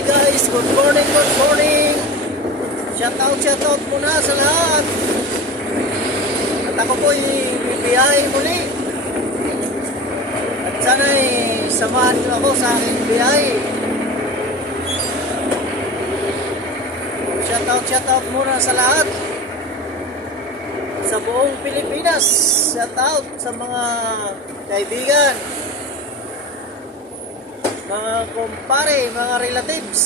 Hi guys, good morning, good morning. Shout out muna sa lahat. At ako po'y bibiyahe muli. At sana'y samahan niyo ako sa aking biyahe. Shout out muna sa lahat. Sa buong Pilipinas. Shout out sa mga kaibigan, mga kumpare, mga relatives,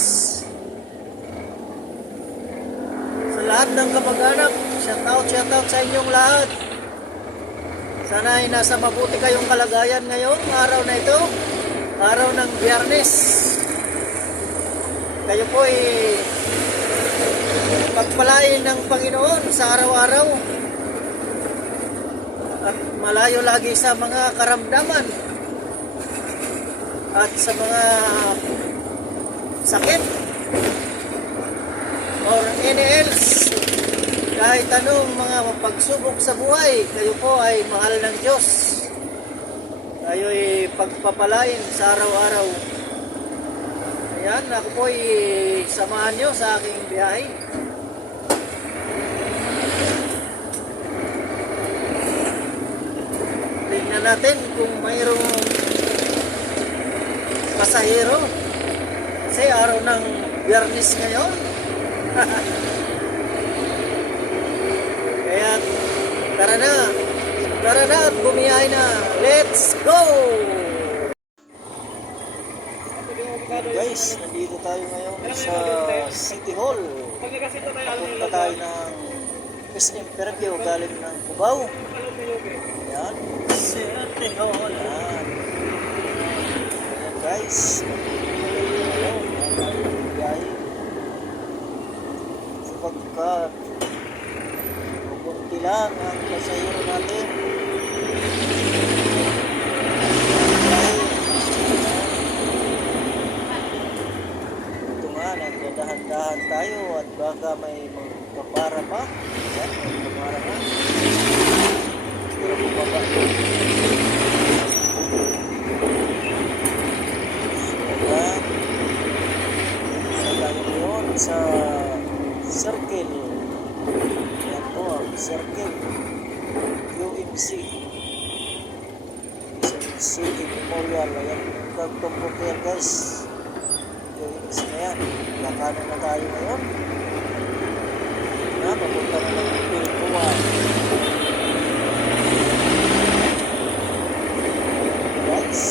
sa lahat ng kamag-anak. Shout out sa inyong lahat. Sana ay nasa mabuti kayong kalagayan ngayon, araw na ito, araw ng Biyernes. Kayo po ay pagpalain ng Panginoon sa araw-araw at malayo lagi sa mga karamdaman at sa mga sakit or any else, kahit anong mga pagsubok sa buhay, kayo po ay mahal ng Diyos. Kayo ay pagpapalain sa araw-araw. Ayan, ako po ay samahan nyo sa aking biyahe. Tingnan natin kung mayroong pasahero kasi araw ng Biyernes ngayon. Kaya tara na at bumiyahe na. Let's go! Guys, nandito tayo ngayon sa City Hall. Papunta tayo ng SM Fairview galing ng Cubao. Ayan, City Hall. Ayan guys, sapagkat mabuti lang ang pasahero natin. Ito nga, nagdadahan-dahan tayo at baka may magkapara pa. Yan, may magkapara na. Pero bumaba sa circle. Yan po ang circle UMC City Memorial. Ayan yung tumpok yan guys, UMC na yan. Lakanan na tayo ngayon na papunta na ng Pilcoa guys.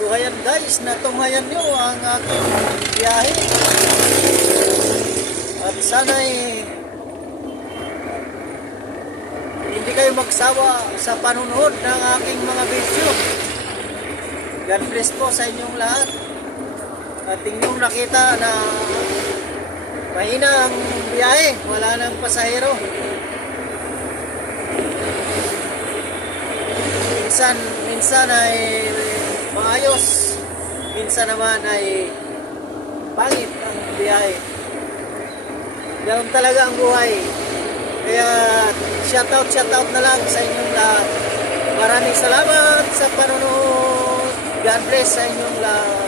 So ayan guys, natumayan nyo ang aking biyahe. At sana'y hindi kayo magsawa sa panunood ng aking mga video. God bless po sa inyong lahat. At inyong nakita na mahina ang biyahe, wala nang pasahero. Minsan ay maayos, minsan naman ay pangit ang biyahe. Ganun talaga ang buhay. Kaya shout out na lang sa inyong lahat. Maraming salamat sa panonood. God bless sa inyong lahat.